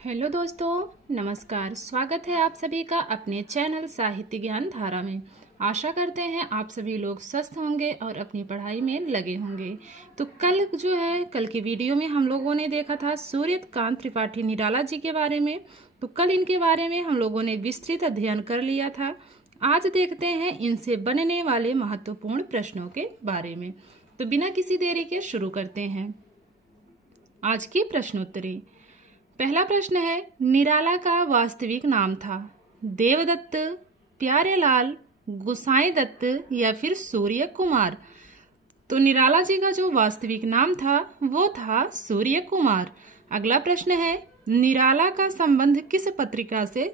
Hello दोस्तों, नमस्कार। स्वागत है आप सभी का अपने चैनल साहित्य ज्ञान धारा में। आशा करते हैं आप सभी लोग स्वस्थ होंगे और अपनी पढ़ाई में लगे होंगे। तो कल के वीडियो में हम लोगों ने देखा था सूर्यकांत त्रिपाठी निराला जी के बारे में। तो कल इनके बारे में हम लोगों ने विस्तृत अध्ययन कर लिया था। आज देखते हैं इनसे बनने वाले महत्वपूर्ण प्रश्नों के बारे में। तो बिना किसी देरी के शुरू करते हैं आज की प्रश्नोत्तरी। पहला प्रश्न है, निराला का वास्तविक नाम था देवदत्त, प्यारेलाल, गोसाई दत्त या फिर सूर्य कुमार। तो निराला जी का जो वास्तविक नाम था वो था सूर्य कुमार। अगला प्रश्न है, निराला का संबंध किस पत्रिका से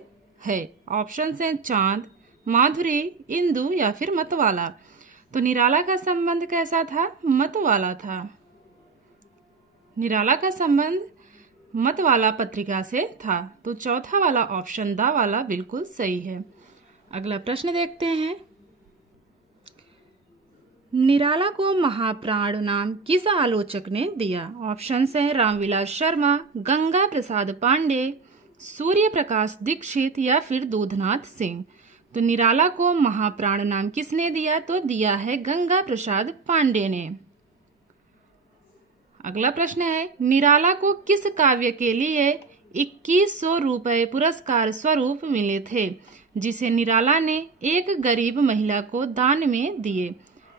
है? ऑप्शन है चांद, माधुरी, इंदु या फिर मतवाला। तो निराला का संबंध कैसा था? मतवाला था। निराला का संबंध मतवाला पत्रिका से था। तो चौथा वाला ऑप्शन दा वाला बिल्कुल सही है। अगला प्रश्न देखते हैं, निराला को महाप्राण नाम किस आलोचक ने दिया? ऑप्शन है रामविलास शर्मा, गंगा प्रसाद पांडे, सूर्य प्रकाश दीक्षित या फिर दूधनाथ सिंह। तो निराला को महाप्राण नाम किसने दिया? तो दिया है गंगा प्रसाद पांडे ने। अगला प्रश्न है, निराला को किस काव्य के लिए 2100 रुपए पुरस्कार स्वरूप मिले थे, जिसे निराला ने एक गरीब महिला को दान में दिए?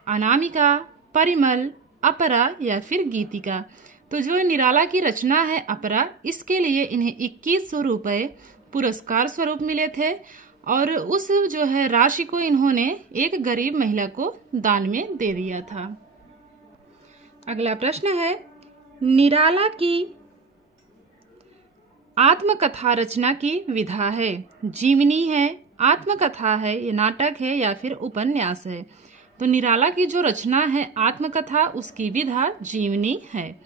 अनामिका, परिमल, अपरा या फिर गीतिका। तो जो निराला की रचना है अपरा, इसके लिए इन्हें 2100 रुपए पुरस्कार स्वरूप मिले थे और उस राशि को इन्होंने एक गरीब महिला को दान में दे दिया था। अगला प्रश्न है, निराला की आत्मकथा रचना की विधा है? जीवनी है, आत्मकथा है, ये नाटक है या फिर उपन्यास है? तो निराला की जो रचना है आत्मकथा, उसकी विधा जीवनी है।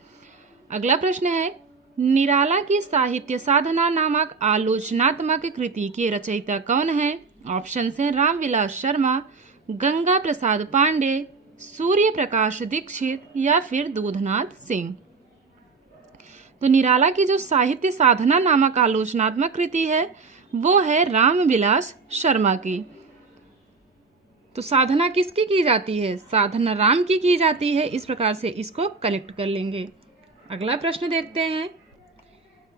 अगला प्रश्न है, निराला की साहित्य साधना नामक आलोचनात्मक कृति के रचयिता कौन है? ऑप्शन है रामविलास शर्मा, गंगा प्रसाद पांडे, सूर्य प्रकाश दीक्षित या फिर दूधनाथ सिंह। तो निराला की जो साहित्य साधना नामक आलोचनात्मक कृति है वो है रामविलास शर्मा की। तो साधना किसकी की जाती है? साधना राम की जाती है। इस प्रकार से इसको कनेक्ट कर लेंगे। अगला प्रश्न देखते हैं,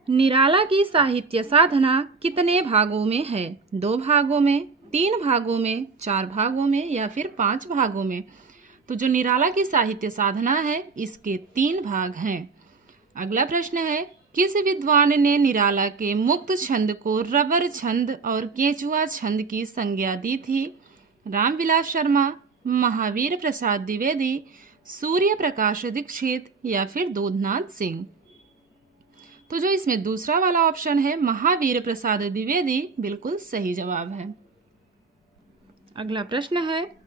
निराला की साहित्य साधना कितने भागों में है? 2 भागों में, 3 भागों में, 4 भागों में या फिर 5 भागों में? तो जो निराला की साहित्य साधना है इसके 3 भाग हैं। अगला प्रश्न है, किस विद्वान ने निराला के मुक्त छंद को रबर छंद और केचुआ छंद की संज्ञा दी थी? रामविलास शर्मा, महावीर प्रसाद द्विवेदी, सूर्य प्रकाश दीक्षित या फिर दूधनाथ सिंह। तो जो इसमें दूसरा वाला ऑप्शन है महावीर प्रसाद द्विवेदी, बिल्कुल सही जवाब है। अगला प्रश्न है,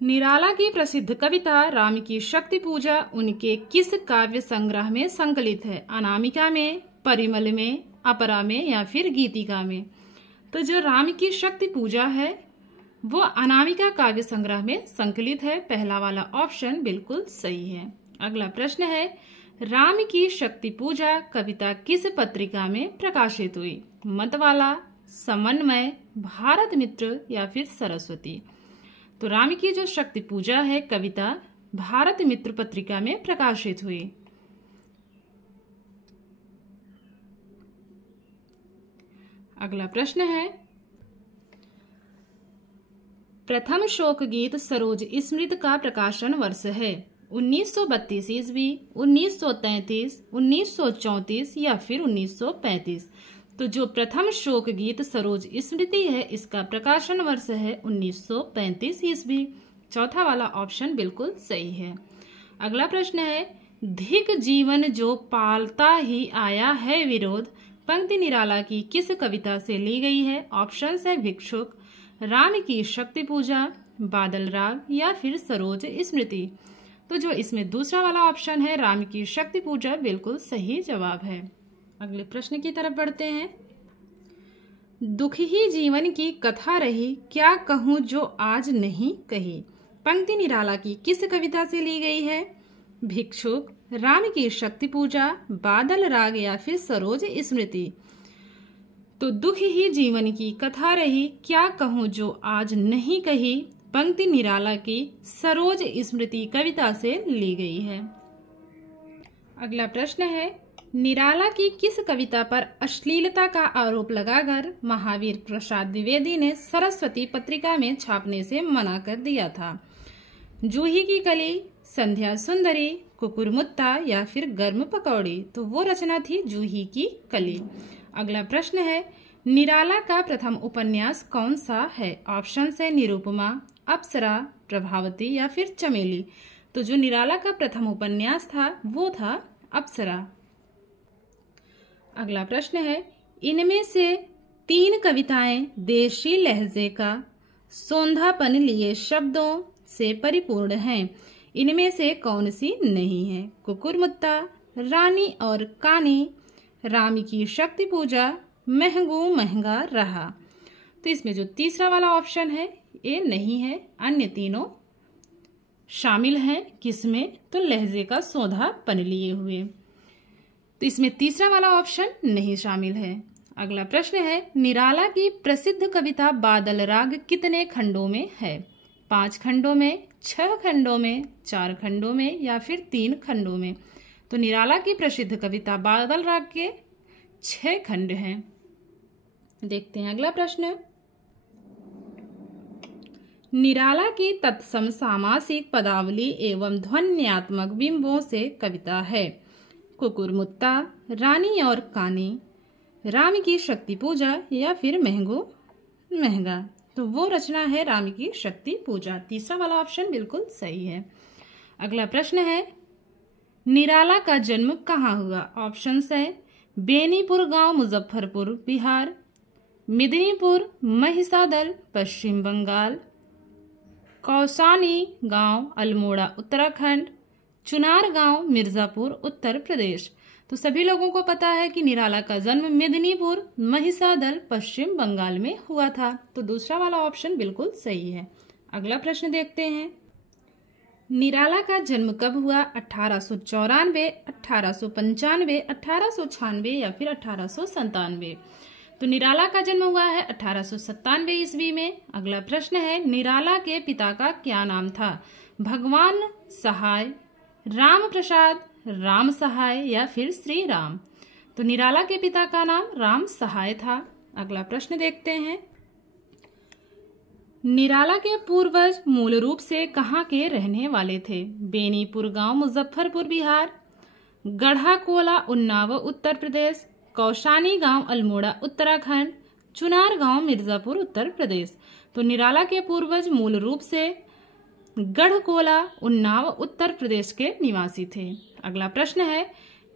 निराला की प्रसिद्ध कविता राम की शक्ति पूजा उनके किस काव्य संग्रह में संकलित है? अनामिका में, परिमल में, अपरा में या फिर गीतिका में? तो जो राम की शक्ति पूजा है वो अनामिका काव्य संग्रह में संकलित है। पहला वाला ऑप्शन बिल्कुल सही है। अगला प्रश्न है, राम की शक्ति पूजा कविता किस पत्रिका में प्रकाशित हुई? मतवाला, समन्वय, भारत मित्र या फिर सरस्वती? तो राम की जो शक्ति पूजा है कविता भारत मित्र पत्रिका में प्रकाशित हुई। अगला प्रश्न है, प्रथम शोक गीत सरोज स्मृत का प्रकाशन वर्ष है? 1932 ईस्वी, 1933, 1934 या फिर 1935? तो जो प्रथम शोक गीत सरोज स्मृति है इसका प्रकाशन वर्ष है 1935 ईस्वी। चौथा वाला ऑप्शन बिल्कुल सही है। अगला प्रश्न है, धिक जीवन जो पालता ही आया है विरोध पंक्ति निराला की किस कविता से ली गई है? ऑप्शन है भिक्षुक, राम की शक्ति पूजा, बादल राग या फिर सरोज स्मृति? तो जो इसमें दूसरा वाला ऑप्शन है राम की शक्ति पूजा, बिल्कुल सही जवाब है। अगले प्रश्न की तरफ बढ़ते हैं, दुख ही जीवन की कथा रही, क्या कहूँ जो आज नहीं कही? पंक्ति निराला की किस कविता से ली गई है? भिक्षुक, राम की शक्ति पूजा, बादल राग या फिर सरोज स्मृति। तो दुख ही जीवन की कथा रही, क्या कहूँ जो आज नहीं कही, पंक्ति निराला की सरोज स्मृति कविता से ली गई है। अगला प्रश्न है, निराला की किस कविता पर अश्लीलता का आरोप लगाकर महावीर प्रसाद द्विवेदी ने सरस्वती पत्रिका में छापने से मना कर दिया था? जूही की कली, संध्या सुंदरी, कुकुरमुत्ता या फिर गर्म पकौड़ी। तो वो रचना थी जूही की कली। अगला प्रश्न है, निराला का प्रथम उपन्यास कौन सा है? ऑप्शन है निरुपमा, अप्सरा, प्रभावती या फिर चमेली। तो जो निराला का प्रथम उपन्यास था वो था अप्सरा। अगला प्रश्न है, इनमें से 3 कविताएं देशी लहजे का सौंधापन लिए शब्दों से परिपूर्ण हैं। इनमें से कौन सी नहीं है? कुकुरमुत्ता, रानी और कानी, राम की शक्ति पूजा, महंगू महंगा रहा। तो इसमें जो तीसरा वाला ऑप्शन है ये नहीं है, अन्य तीनों शामिल हैं। किसमें? तो लहजे का सौंधापन लिए हुए। तो इसमें तीसरा वाला ऑप्शन नहीं शामिल है। अगला प्रश्न है, निराला की प्रसिद्ध कविता बादल राग कितने खंडों में है? 5 खंडों में, 6 खंडों में, 4 खंडों में या फिर 3 खंडों में? तो निराला की प्रसिद्ध कविता बादल राग के 6 खंड हैं। देखते हैं अगला प्रश्न, निराला की तत्सम सामासिक पदावली एवं ध्वन्यात्मक बिंबों से कविता है। कुकुरमुत्ता, रानी और कानी, राम की शक्ति पूजा या फिर महंगू महंगा। तो वो रचना है राम की शक्ति पूजा। तीसरा वाला ऑप्शन बिल्कुल सही है। अगला प्रश्न है, निराला का जन्म कहाँ हुआ? ऑप्शन है बेनीपुर गांव, मुजफ्फरपुर बिहार, मिदनीपुर, महिसादल, पश्चिम बंगाल, कौसानी गांव, अल्मोड़ा उत्तराखंड, चुनार गांव, मिर्जापुर उत्तर प्रदेश। तो सभी लोगों को पता है कि निराला का जन्म मिदनीपुर, महिसादल, पश्चिम बंगाल में हुआ था। तो दूसरा वाला ऑप्शन बिल्कुल सही है। अगला प्रश्न देखते हैं, निराला का जन्म कब हुआ? 1894, 1895, 1896 या फिर 1897? तो निराला का जन्म हुआ है 1897 ईस्वी में। अगला प्रश्न है, निराला के पिता का क्या नाम था? भगवान सहाय, राम प्रसाद, राम सहाय या फिर श्री राम? तो निराला के पिता का नाम राम सहाय था। अगला प्रश्न देखते हैं, निराला के पूर्वज मूल रूप से कहाँ के रहने वाले थे? बेनीपुर गांव, मुजफ्फरपुर बिहार, गढ़ा कोला, उन्नाव उत्तर प्रदेश, कौशानी गांव, अल्मोड़ा उत्तराखंड, चुनार गांव, मिर्जापुर उत्तर प्रदेश। तो निराला के पूर्वज मूल रूप से गढ़कोला, उन्नाव उत्तर प्रदेश के निवासी थे। अगला प्रश्न है,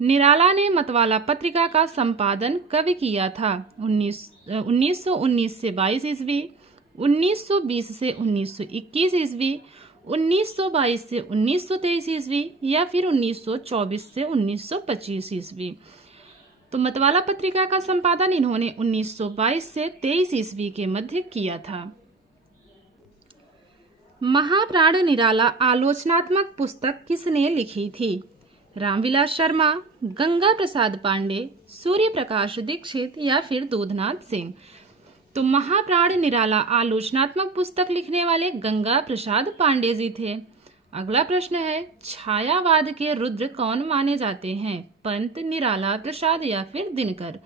निराला ने मतवाला पत्रिका का संपादन कब किया था? 1919 से 22 ईस्वी, 1920 से 1921 ईस्वी, 1922 से 1923 ईस्वी या फिर 1924 से 1925 ईस्वी? तो मतवाला पत्रिका का संपादन इन्होंने 1922 से 23 ईस्वी के मध्य किया था। महाप्राण निराला आलोचनात्मक पुस्तक किसने लिखी थी? रामविलास शर्मा, गंगा प्रसाद पांडे, सूर्य प्रकाश दीक्षित या फिर दूधनाथ सिंह? तो महाप्राण निराला आलोचनात्मक पुस्तक लिखने वाले गंगा प्रसाद पांडे जी थे। अगला प्रश्न है, छायावाद के रुद्र कौन माने जाते हैं? पंत, निराला, प्रसाद या फिर दिनकर?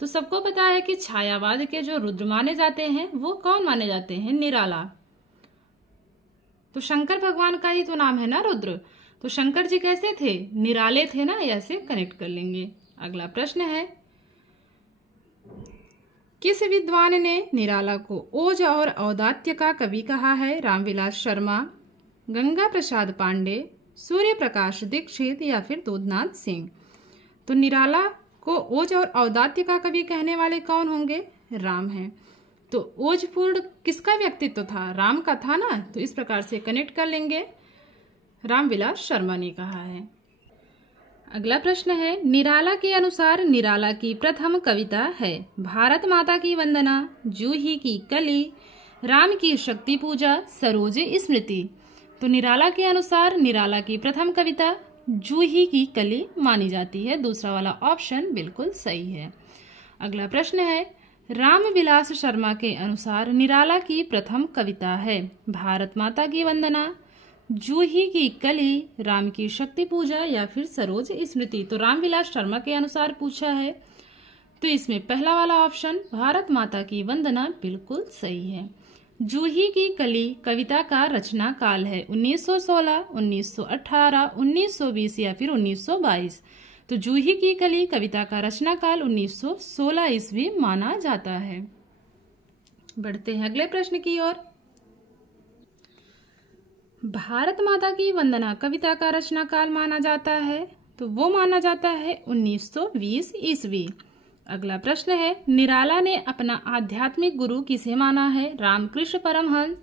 तो सबको पता है कि छायावाद के जो रुद्र माने जाते हैं वो कौन माने जाते हैं? निराला। तो शंकर भगवान का ही तो नाम है ना रुद्र। तो शंकर जी कैसे थे? निराले थे ना, ऐसे कनेक्ट कर लेंगे। अगला प्रश्न है, किस विद्वान ने निराला को ओज और औदात्य का कवि कहा है? रामविलास शर्मा, गंगा प्रसाद पांडे, सूर्य प्रकाश दीक्षित या फिर दूधनाथ सिंह? तो निराला को ओज और औदात्य का कवि कहने वाले कौन होंगे? राम हैं। तो ओजपूर्ण किसका व्यक्तित्व था? राम का था ना। तो इस प्रकार से कनेक्ट कर लेंगे, रामविलास शर्मा ने कहा है। अगला प्रश्न है, निराला के अनुसार निराला की प्रथम कविता है भारत माता की वंदना, जूही की कली, राम की शक्ति पूजा, सरोज स्मृति? तो निराला के अनुसार निराला की प्रथम कविता जूही की कली मानी जाती है। दूसरा वाला ऑप्शन बिल्कुल सही है। अगला प्रश्न है, रामविलास शर्मा के अनुसार निराला की प्रथम कविता है भारत माता की वंदना, जूही की कली, राम की शक्ति पूजा या फिर सरोज स्मृति। तो रामविलास शर्मा के अनुसार पूछा है, तो इसमें पहला वाला ऑप्शन भारत माता की वंदना बिल्कुल सही है। जूही की कली कविता का रचना काल है 1916, 1918, 1920 या फिर 1922। तो जूही की कली कविता का रचना काल 1916 ईस्वी माना जाता है। बढ़ते हैं अगले प्रश्न की ओर। भारत माता की वंदना कविता का रचना काल माना जाता है, तो वो माना जाता है 1920 ईस्वी। अगला प्रश्न है, निराला ने अपना आध्यात्मिक गुरु किसे माना है? रामकृष्ण परमहंस,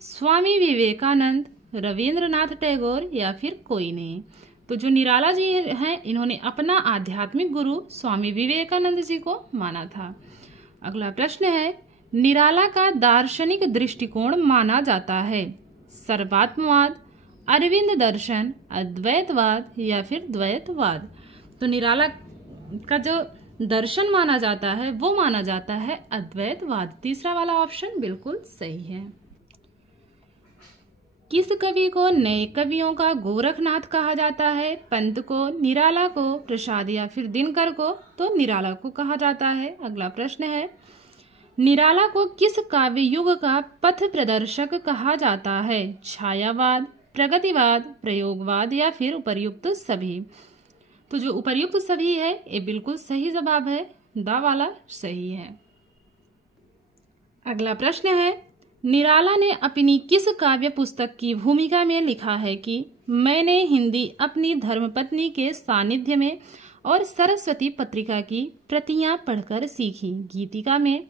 स्वामी विवेकानंद, रविंद्रनाथ टैगोर या फिर कोई नहीं। तो जो निराला जी हैं, इन्होंने अपना आध्यात्मिक गुरु स्वामी विवेकानंद जी को माना था। अगला प्रश्न है, निराला का दार्शनिक दृष्टिकोण माना जाता है सर्वात्मवाद, अरविंद दर्शन, अद्वैतवाद या फिर द्वैतवाद। तो निराला का जो दर्शन माना जाता है वो माना जाता है अद्वैतवाद। तीसरा वाला ऑप्शन बिल्कुल सही है। किस कवि को नए कवियों का गोरखनाथ कहा जाता है? पंत को, निराला को, प्रसाद या फिर दिनकर को? तो निराला को कहा जाता है। अगला प्रश्न है, निराला को किस काव्य युग का पथ प्रदर्शक कहा जाता है? छायावाद, प्रगतिवाद, प्रयोगवाद या फिर उपर्युक्त सभी। तो जो उपर्युक्त सभी है ये बिल्कुल सही जवाब है, दा वाला सही है। अगला प्रश्न है, निराला ने अपनी किस काव्य पुस्तक की भूमिका में लिखा है कि मैंने हिंदी अपनी धर्मपत्नी के सानिध्य में और सरस्वती पत्रिका की प्रतियां पढ़कर सीखी? गीतिका में,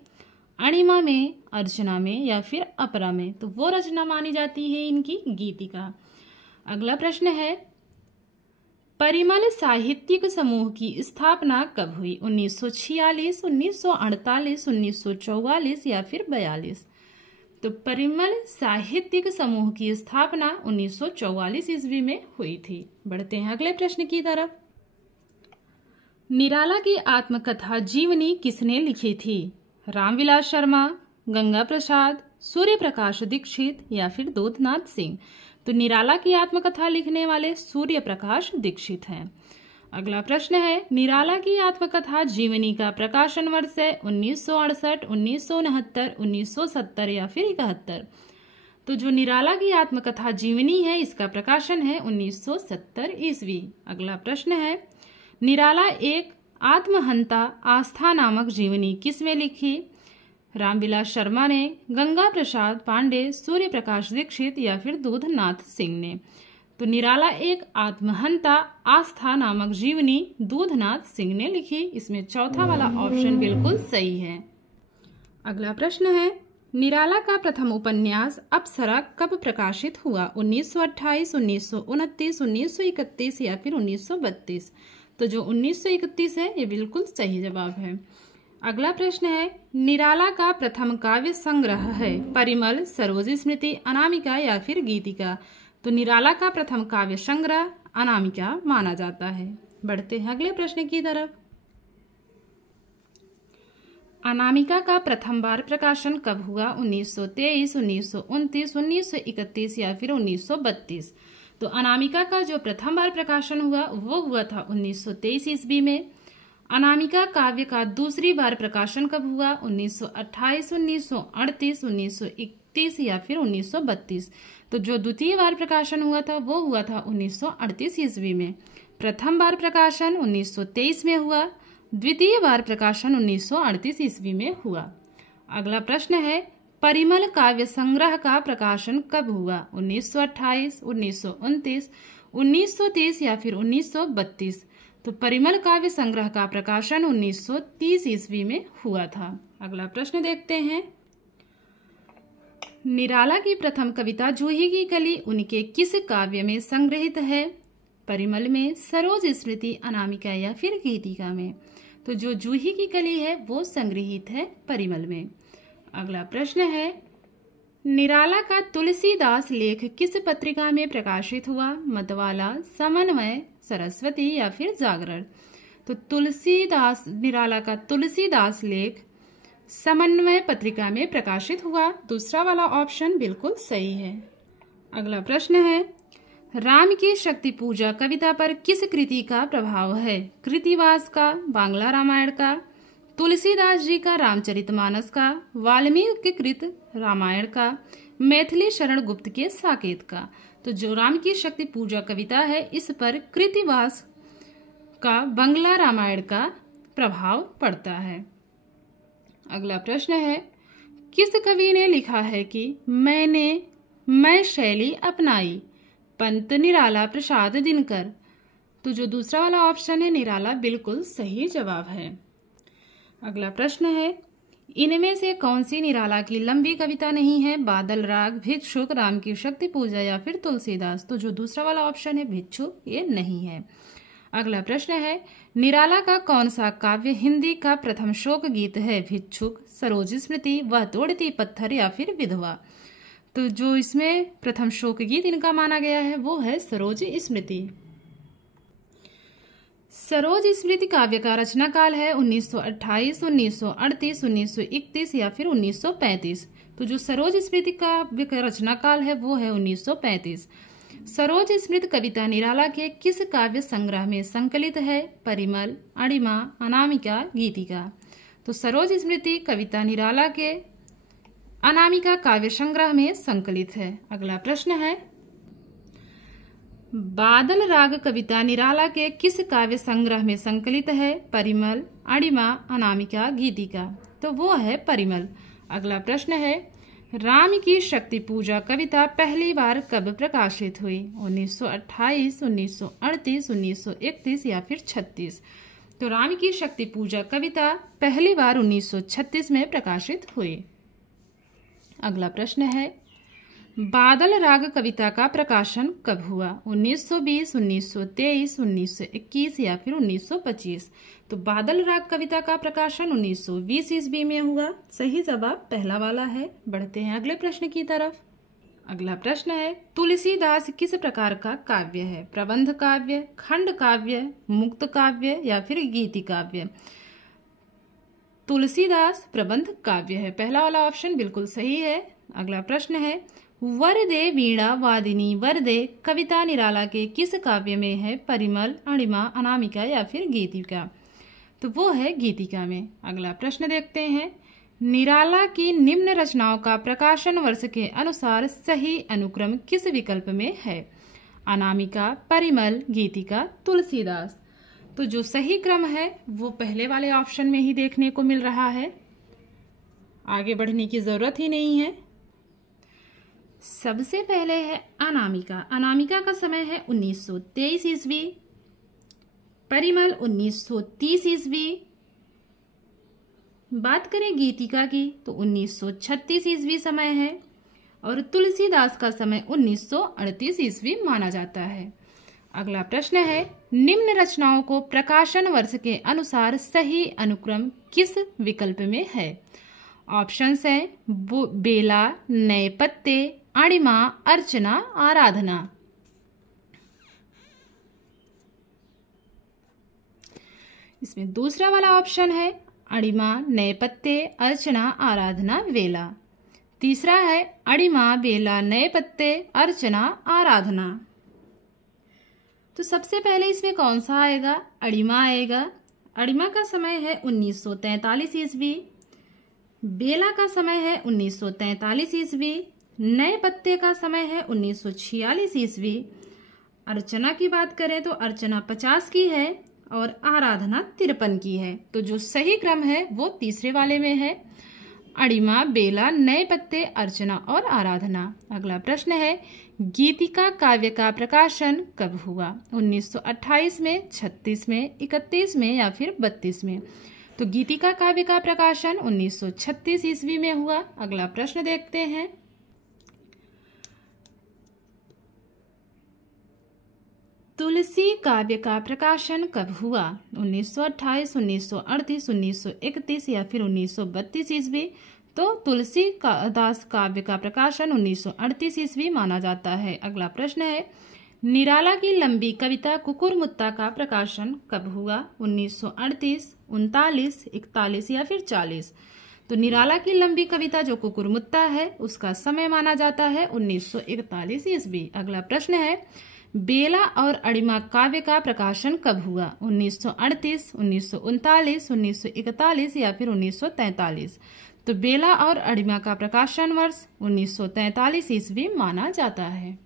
अणिमा में, अर्चना में या फिर अपरा में? तो वो रचना मानी जाती है इनकी गीतिका। अगला प्रश्न है, परिमल साहित्यिक समूह की स्थापना कब हुई? 1946, 1948, 1944 या फिर 42? तो परिमल साहित्यिक समूह की स्थापना 1944 ईस्वी में हुई थी। बढ़ते हैं अगले प्रश्न की तरफ। निराला की आत्मकथा जीवनी किसने लिखी थी? रामविलास शर्मा, गंगा प्रसाद, सूर्य प्रकाश दीक्षित या फिर दूधनाथ सिंह? तो निराला की आत्मकथा लिखने वाले सूर्य प्रकाश दीक्षित हैं। अगला प्रश्न है, निराला की आत्मकथा जीवनी का प्रकाशन वर्ष है 1968, 1969, 1970 या फिर 71? तो जो निराला की आत्मकथा जीवनी है इसका प्रकाशन है 1970 ईस्वी। अगला प्रश्न है, निराला एक आत्महंता आस्था नामक जीवनी किसमें लिखी? रामविलास शर्मा ने, गंगा प्रसाद पांडे, सूर्य प्रकाश दीक्षित या फिर दूधनाथ सिंह ने? तो निराला एक आत्महंता आस्था नामक जीवनी दूधनाथ सिंह ने लिखी। इसमें चौथा वाला ऑप्शन बिल्कुल सही है। अगला प्रश्न है, निराला का प्रथम उपन्यास अप्सरा कब प्रकाशित हुआ? 1928, 1929, 1931 या फिर 1932? तो जो 1931 है ये बिल्कुल सही जवाब है। अगला प्रश्न है, निराला का प्रथम काव्य संग्रह है परिमल, सरोज स्मृति, अनामिका या फिर गीतिका? तो निराला का प्रथम काव्य संग्रह अनामिका माना जाता है। बढ़ते हैं अगले प्रश्न की तरफ। अनामिका का प्रथम बार प्रकाशन कब हुआ? 1923, 1929, 1931 या फिर 1932? तो अनामिका का जो प्रथम बार प्रकाशन हुआ वो हुआ था 1923 ईस्वी में। अनामिका काव्य का दूसरी बार प्रकाशन कब हुआ? 1928, 1938, 1931 या फिर 1932? तो जो द्वितीय बार प्रकाशन हुआ था वो हुआ था 1938 ईस्वी में। प्रथम बार प्रकाशन 1923 में हुआ, द्वितीय बार प्रकाशन 1938 ईस्वी में हुआ। अगला प्रश्न है, परिमल काव्य संग्रह का प्रकाशन कब हुआ? 1928, 1929, 1930 या फिर 1932? तो परिमल काव्य संग्रह का प्रकाशन 1930 ईस्वी में हुआ था। अगला प्रश्न देखते हैं, निराला की प्रथम कविता जूही की कली उनके किस काव्य में संग्रहित है? परिमल में, सरोज स्मृति, अनामिका या फिर गीतिका में? तो जो जूही की कली है वो संग्रहित है परिमल में। अगला प्रश्न है, निराला का तुलसीदास लेख किस पत्रिका में प्रकाशित हुआ? मतवाला, समन्वय, सरस्वती या फिर जागरण। तो तुलसीदास निराला का तुलसीदास लेख समन्वय पत्रिका में प्रकाशित हुआ। दूसरा वाला ऑप्शन बिल्कुल सही है। अगला प्रश्न है, राम की शक्ति पूजा कविता पर किस कृति का प्रभाव है? कृतिवास का, बांग्ला रामायण का, तुलसीदास जी का रामचरितमानस का, वाल्मीकि कृत रामायण का, मैथिली शरण गुप्त के साकेत का। तो जो राम की शक्ति पूजा कविता है इस पर कृतिवास का बांग्ला रामायण का प्रभाव पड़ता है। अगला प्रश्न है, किस कवि ने लिखा है कि मैं शैली अपनाई? पंत, निराला, प्रसाद, दिनकर। तो जो दूसरा वाला ऑप्शन है निराला बिल्कुल सही जवाब है। अगला प्रश्न है, इनमें से कौन सी निराला की लंबी कविता नहीं है? बादल राग, भिक्षुक, राम की शक्ति पूजा या फिर तुलसीदास। तो जो दूसरा वाला ऑप्शन है भिक्षुक, ये नहीं है। अगला प्रश्न है, निराला का कौन सा काव्य हिंदी का प्रथम शोक गीत है? भिक्षुक, सरोज स्मृति, वह तोड़ती पत्थर या फिर विधवा। तो जो इसमें प्रथम शोक गीत इनका माना गया है वो है सरोज स्मृति। सरोज स्मृति काव्य का रचना काल है 1928, 1938, 1931 या फिर 1935। तो जो सरोज स्मृति काव्य का रचना काल है वो है 1935। सरोज स्मृति कविता निराला के किस काव्य संग्रह में संकलित है? परिमल, अणिमा, अनामिका, गीतिका। तो सरोज स्मृति कविता निराला के अनामिका काव्य संग्रह में संकलित है। अगला प्रश्न है, बादल राग कविता निराला के किस काव्य संग्रह में संकलित है? परिमल, अणिमा, अनामिका, गीतिका। तो वो है परिमल। अगला प्रश्न है, राम की शक्ति पूजा कविता पहली बार कब प्रकाशित हुई? 1928, 1938, 1931 या फिर 36। तो राम की शक्ति पूजा कविता पहली बार 1936 में प्रकाशित हुई। अगला प्रश्न है, बादल राग कविता का प्रकाशन कब हुआ? 1920, 1923, 1921 या फिर 1925। तो बादल राग कविता का प्रकाशन 1920 ईस्वी में हुआ। सही जवाब पहला वाला है। बढ़ते हैं अगले प्रश्न की तरफ। अगला प्रश्न है, तुलसीदास किस प्रकार का काव्य है? प्रबंध काव्य, खंड काव्य, मुक्त काव्य या फिर गीति काव्य। तुलसीदास प्रबंध काव्य है। पहला वाला ऑप्शन बिल्कुल सही है। अगला प्रश्न है, वरदे वीणा वादिनी वरदे कविता निराला के किस काव्य में है? परिमल, अणिमा, अनामिका या फिर गीतिका। तो वो है गीतिका में। अगला प्रश्न देखते हैं, निराला की निम्न रचनाओं का प्रकाशन वर्ष के अनुसार सही अनुक्रम किस विकल्प में है? अनामिका, परिमल, गीतिका, तुलसीदास। तो जो सही क्रम है वो पहले वाले ऑप्शन में ही देखने को मिल रहा है। आगे बढ़ने की जरूरत ही नहीं है। सबसे पहले है अनामिका। अनामिका का समय है 1923 ईस्वी। परिमल 1930 ईस्वी। बात करें गीतिका की तो 1936 ईस्वी समय है और तुलसीदास का समय 1938 ईस्वी माना जाता है। अगला प्रश्न है, निम्न रचनाओं को प्रकाशन वर्ष के अनुसार सही अनुक्रम किस विकल्प में है? ऑप्शंस हैं बेला, नए पत्ते, अणिमा, अर्चना, आराधना। इसमें दूसरा वाला ऑप्शन है अणिमा, नए पत्ते, अर्चना, आराधना, वेला। तीसरा है अणिमा, बेला, नए पत्ते, अर्चना, आराधना। तो सबसे पहले इसमें कौन सा आएगा? अणिमा आएगा। अणिमा का समय है 1943 ईस्वी। बेला का समय है 1943 ईस्वी। नए पत्ते का समय है 1946 ईस्वी। अर्चना की बात करें तो अर्चना 50 की है और आराधना 53 की है। तो जो सही क्रम है वो तीसरे वाले में है, अणिमा, बेला, नए पत्ते, अर्चना और आराधना। अगला प्रश्न है, गीतिका काव्य का प्रकाशन कब हुआ? 1928 में, 36 में, 31 में या फिर 32 में। तो गीतिका काव्य का प्रकाशन 1936 ईस्वी में हुआ। अगला प्रश्न देखते हैं, तुलसी काव्य का प्रकाशन कब हुआ? 1928, 1938, 1931 या फिर 1932 ईस्वी। तो तुलसी दास काव्य का प्रकाशन 1938 ईस्वी माना जाता है। अगला प्रश्न है, निराला की लंबी कविता कुकुरमुत्ता का प्रकाशन कब हुआ? 1938, 39, 41 या फिर 40। तो निराला की लंबी कविता जो कुकुरमुत्ता है उसका समय माना जाता है 1941 ईस्वी। अगला प्रश्न है, बेला और अड़िमा काव्य का प्रकाशन कब हुआ? 1938, 1939, 1941 या फिर 1943। तो बेला और अड़िमा का प्रकाशन वर्ष 1943 ईस्वी माना जाता है।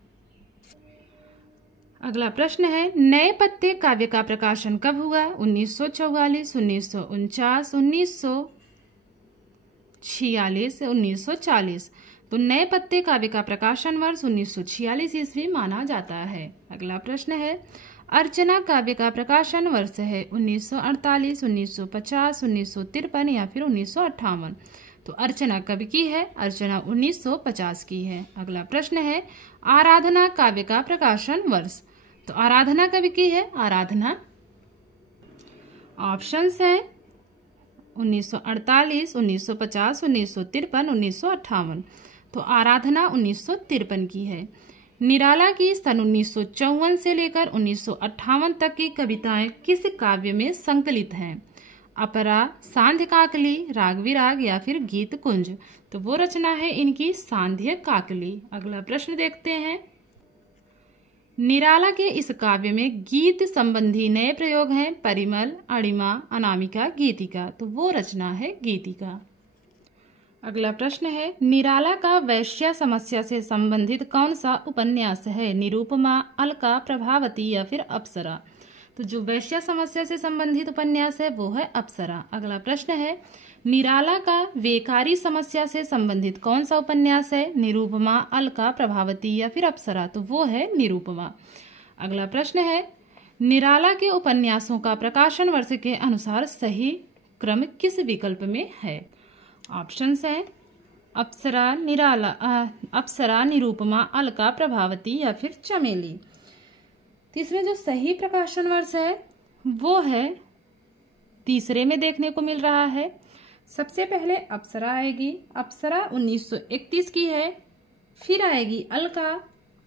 अगला प्रश्न है, नए पत्ते काव्य का प्रकाशन कब हुआ? 1944, 1949, 1946, 1940। तो नए पत्ते काव्य का प्रकाशन वर्ष 1946 ईस्वी माना जाता है। अगला प्रश्न है, अर्चना काव्य का प्रकाशन वर्ष है 1948, 1950, 1953 या फिर 1958। तो अर्चना कब की है? अर्चना 1950 की है। अगला प्रश्न है, आराधना काव्य का प्रकाशन वर्ष। तो आराधना कब की है? आराधना ऑप्शंस हैं 1948, 1950, 1953, 1958। तो आराधना 1953 की है। निराला की सन 1954 से लेकर 1958 तक की कविताएं किस काव्य में संकलित हैं? अपरा, सांध्य काकली, राग विराग या फिर गीत कुंज। तो वो रचना है इनकी सांध्य काकली। अगला प्रश्न देखते हैं, निराला के इस काव्य में गीत संबंधी नए प्रयोग हैं परिमल, अड़िमा, अनामिका, गीतिका। तो वो रचना है गीतिका। अगला प्रश्न है, निराला का वैश्या समस्या से संबंधित कौन सा उपन्यास है? निरूपमा, अलका, प्रभावती या फिर अप्सरा। तो जो वैश्या समस्या से संबंधित उपन्यास है वो है अप्सरा। अगला प्रश्न है, निराला का वेकारी समस्या से संबंधित कौन सा उपन्यास है? निरूपमा, अलका, प्रभावती या फिर अप्सरा। तो वो है निरूपमा। अगला प्रश्न है, निराला के उपन्यासों का प्रकाशन वर्ष के अनुसार सही क्रम किस विकल्प में है? ऑप्शंस हैं अप्सरा, निराला, अप्सरा, निरूपमा, अलका, प्रभावती या फिर चमेली। तीसरे जो सही प्रकाशन वर्ष है वो है तीसरे में देखने को मिल रहा है। सबसे पहले अप्सरा आएगी। अप्सरा 1931 की है। फिर आएगी अलका।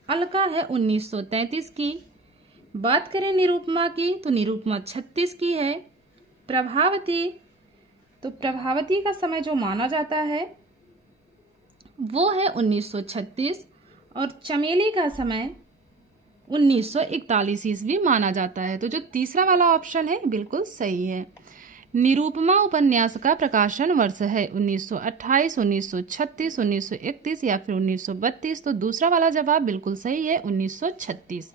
अलका है 1933 की। बात करें निरूपमा की तो निरूपमा 36 की है। प्रभावती, तो प्रभावती का समय जो माना जाता है वो है 1936 और चमेली का समय 1941 ईस्वी माना जाता है। तो जो तीसरा वाला ऑप्शन है बिल्कुल सही है। निरूपमा उपन्यास का प्रकाशन वर्ष है 1928, 1936, 1931 या फिर 1932। तो दूसरा वाला जवाब बिल्कुल सही है, 1936।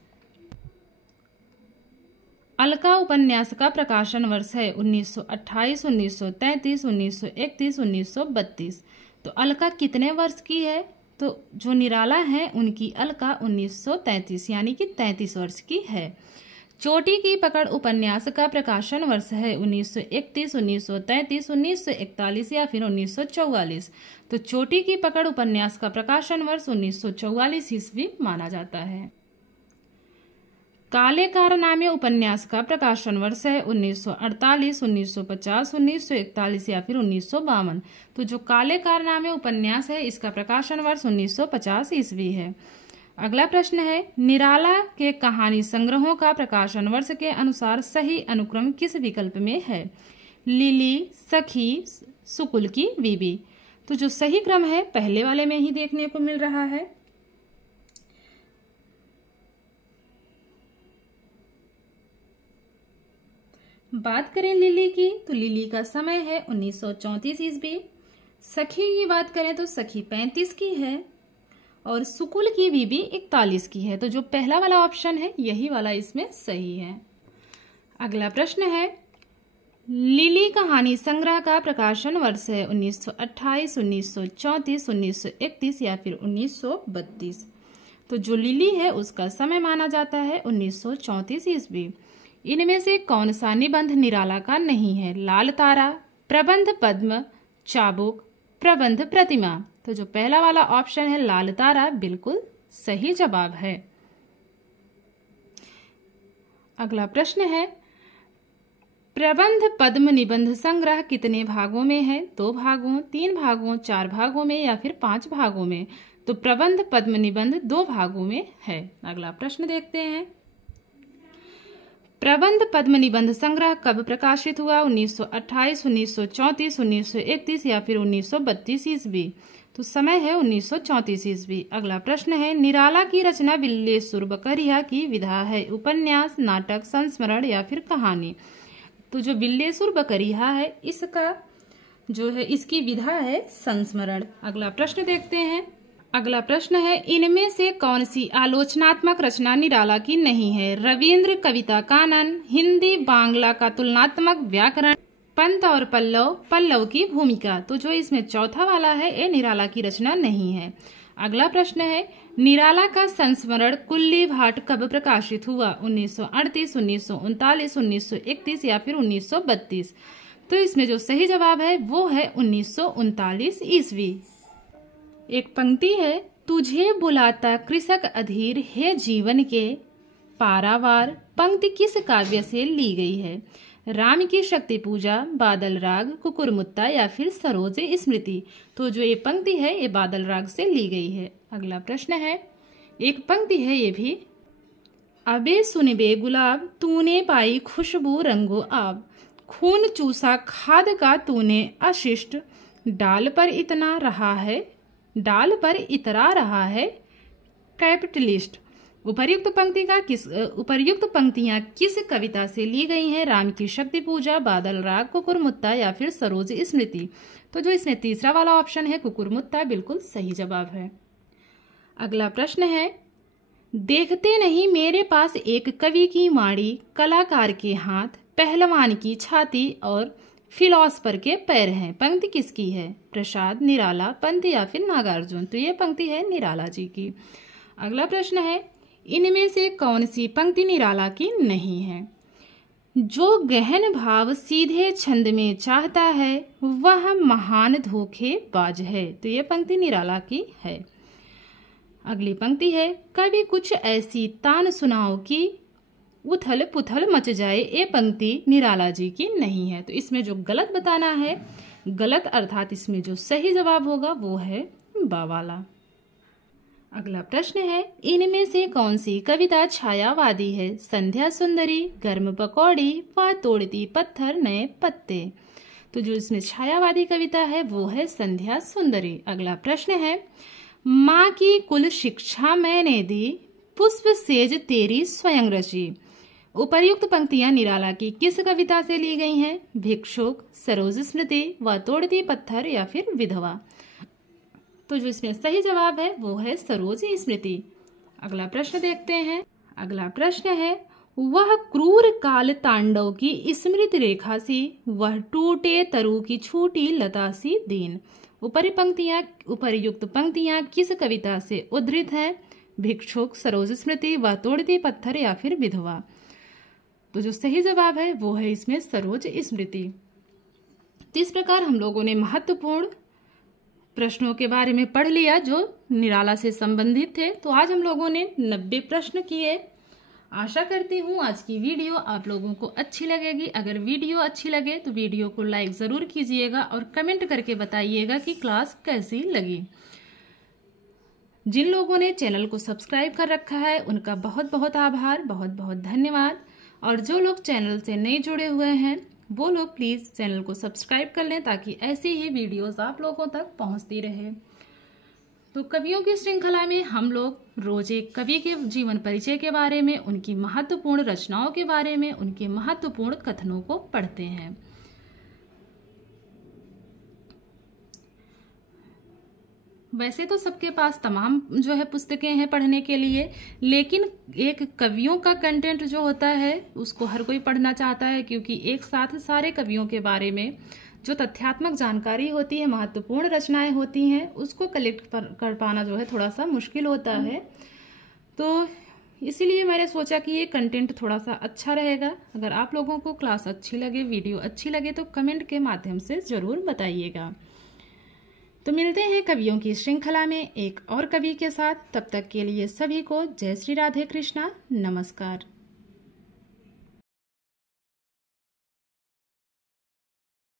अलका उपन्यास का प्रकाशन वर्ष है 1928, 1933, 1931, 1932। तो अलका कितने वर्ष की है? तो जो निराला है उनकी अलका 1933 यानी कि 33 वर्ष की है। चोटी की पकड़ उपन्यास का प्रकाशन वर्ष है 1931, 1933, 1941 या फिर 1944। तो चोटी की पकड़ उपन्यास का प्रकाशन वर्ष 1944 ईस्वी माना जाता है। काले कारनामे उपन्यास का प्रकाशन वर्ष है 1948, 1950, 1941 या फिर 1952। तो जो काले कारनामे उपन्यास है इसका प्रकाशन वर्ष 1950 ईस्वी है। अगला प्रश्न है, निराला के कहानी संग्रहों का प्रकाशन वर्ष के अनुसार सही अनुक्रम किस विकल्प में है? लिली, सखी, सुकुल की बीबी। तो जो सही क्रम है पहले वाले में ही देखने को मिल रहा है। बात करें लिली की तो लिली का समय है 1934 ईस्वी। सखी की बात करें तो सखी 35 की है और सुकुल की बीबी 41 की है। तो जो पहला वाला ऑप्शन है यही वाला इसमें सही है। अगला प्रश्न है, लिली कहानी संग्रह का प्रकाशन वर्ष है 1928, 1934, 1931 या फिर 1932। तो जो लिली है उसका समय माना जाता है 1934 ईस्वी। इनमें से कौन सा निबंध निराला का नहीं है? लाल तारा, प्रबंध पद्म, चाबुक, प्रबंध प्रतिमा। तो जो पहला वाला ऑप्शन है लाल तारा बिल्कुल सही जवाब है। अगला प्रश्न है, प्रबंध पद्म निबंध संग्रह कितने भागों में है? 2 भागों, 3 भागों, 4 भागों में या फिर 5 भागों में। तो प्रबंध पद्म निबंध 2 भागों में है। अगला प्रश्न देखते हैं। प्रबंध पद्म निबंध संग्रह कब प्रकाशित हुआ? 1928, 1934, 1931 या फिर 1932 ईस्वी? तो समय है 1934 ईस्वी। अगला प्रश्न है, निराला की रचना बिल्लेसुर बकरिया की विधा है? उपन्यास, नाटक, संस्मरण या फिर कहानी? तो जो बिल्लेसुर बकरिया है इसका जो है इसकी विधा है संस्मरण। अगला प्रश्न देखते हैं। अगला प्रश्न है, इनमें से कौन सी आलोचनात्मक रचना निराला की नहीं है? रविंद्र कविता कानन, हिंदी बांग्ला का तुलनात्मक व्याकरण, पंत और पल्लव, पल्लव की भूमिका? तो जो इसमें चौथा वाला है ये निराला की रचना नहीं है। अगला प्रश्न है, निराला का संस्मरण कुल्ली भाट कब प्रकाशित हुआ? 1938, 1939, 1931 या फिर 1932? तो इसमें जो सही जवाब है वो है 1939 ईस्वी। एक पंक्ति है, तुझे बुलाता कृषक अधीर है जीवन के पारावार। पंक्ति किस काव्य से ली गई है? राम की शक्ति पूजा, बादल राग, कुकुरमुत्ता या फिर सरोज स्मृति? तो जो ये पंक्ति है ये बादल राग से ली गई है। अगला प्रश्न है, एक पंक्ति है ये भी, अबे सुनबे गुलाब तूने पाई खुशबू रंगो आब, खून चूसा खाद का तूने अशिष्ट, डाल पर इतना रहा है, डाल पर इतरा रहा है कैपिटलिस्ट। उपर्युक्त पंक्तियां किस कविता से ली गई हैं? राम की शक्ति पूजा, बादल राग, कुकुरमुत्ता या फिर सरोज स्मृति? तो जो इसमें तीसरा वाला ऑप्शन है कुकुरमुत्ता बिल्कुल सही जवाब है। अगला प्रश्न है, देखते नहीं मेरे पास एक कवि की माड़ी, कलाकार के हाथ, पहलवान की छाती और फिलोसफर के पैर हैं। पंक्ति किसकी है? प्रसाद, निराला, पंत या फिर नागार्जुन? तो ये पंक्ति है निराला जी की। अगला प्रश्न है, इनमें से कौन सी पंक्ति निराला की नहीं है? जो गहन भाव सीधे छंद में चाहता है वह महान धोखेबाज है। तो ये पंक्ति निराला की है। अगली पंक्ति है, कभी कुछ ऐसी तान सुनाओ कि उथल पुथल मच जाए। ये पंक्ति निराला जी की नहीं है। तो इसमें जो गलत बताना है, गलत अर्थात इसमें जो सही जवाब होगा वो है बावाला। अगला प्रश्न है, इनमें से कौन सी कविता छायावादी है? संध्या सुंदरी, गर्म पकौड़ी, व तोड़ती पत्थर नए पत्ते? तो जो इसमें छायावादी कविता है वो है संध्या सुंदरी। अगला प्रश्न है, माँ की कुल शिक्षा मैंने दी, पुष्प सेज तेरी स्वयं रची? उपर्युक्त पंक्तियां निराला की किस कविता से ली गई हैं? भिक्षुक, सरोज स्मृति, व तोड़ती पत्थर या फिर विधवा? तो जो इसमें सही जवाब है वो है सरोज स्मृति। अगला प्रश्न देखते हैं। अगला प्रश्न है, वह क्रूर काल तांडव की स्मृति रेखा सी, वह टूटे तरु की छूटी लता सी दीन? उपर्युक्त पंक्तियां किस कविता से उद्धृत है? भिक्षुक, सरोज स्मृति, व तोड़ती पत्थर या फिर विधवा? तो जो सही जवाब है वो है इसमें सरोज स्मृति। तो इस प्रकार हम लोगों ने महत्वपूर्ण प्रश्नों के बारे में पढ़ लिया जो निराला से संबंधित थे। तो आज हम लोगों ने 90 प्रश्न किए। आशा करती हूँ आज की वीडियो आप लोगों को अच्छी लगेगी। अगर वीडियो अच्छी लगे तो वीडियो को लाइक जरूर कीजिएगा और कमेंट करके बताइएगा कि क्लास कैसी लगी। जिन लोगों ने चैनल को सब्सक्राइब कर रखा है उनका बहुत बहुत आभार, बहुत बहुत धन्यवाद। और जो लोग चैनल से नहीं जुड़े हुए हैं वो लोग प्लीज चैनल को सब्सक्राइब कर लें ताकि ऐसी ही वीडियोस आप लोगों तक पहुंचती रहे। तो कवियों की श्रृंखला में हम लोग रोज एक कवि के जीवन परिचय के बारे में, उनकी महत्वपूर्ण रचनाओं के बारे में, उनके महत्वपूर्ण कथनों को पढ़ते हैं। वैसे तो सबके पास तमाम जो है पुस्तकें हैं पढ़ने के लिए, लेकिन एक कवियों का कंटेंट जो होता है उसको हर कोई पढ़ना चाहता है, क्योंकि एक साथ सारे कवियों के बारे में जो तथ्यात्मक जानकारी होती है, महत्वपूर्ण रचनाएं होती हैं, उसको कलेक्ट कर पाना जो है थोड़ा सा मुश्किल होता है। तो इसीलिए मैंने सोचा कि ये कंटेंट थोड़ा सा अच्छा रहेगा। अगर आप लोगों को क्लास अच्छी लगे, वीडियो अच्छी लगे तो कमेंट के माध्यम से जरूर बताइएगा। तो मिलते हैं कवियों की श्रृंखला में एक और कवि के साथ। तब तक के लिए सभी को जय श्री राधे कृष्णा, नमस्कार।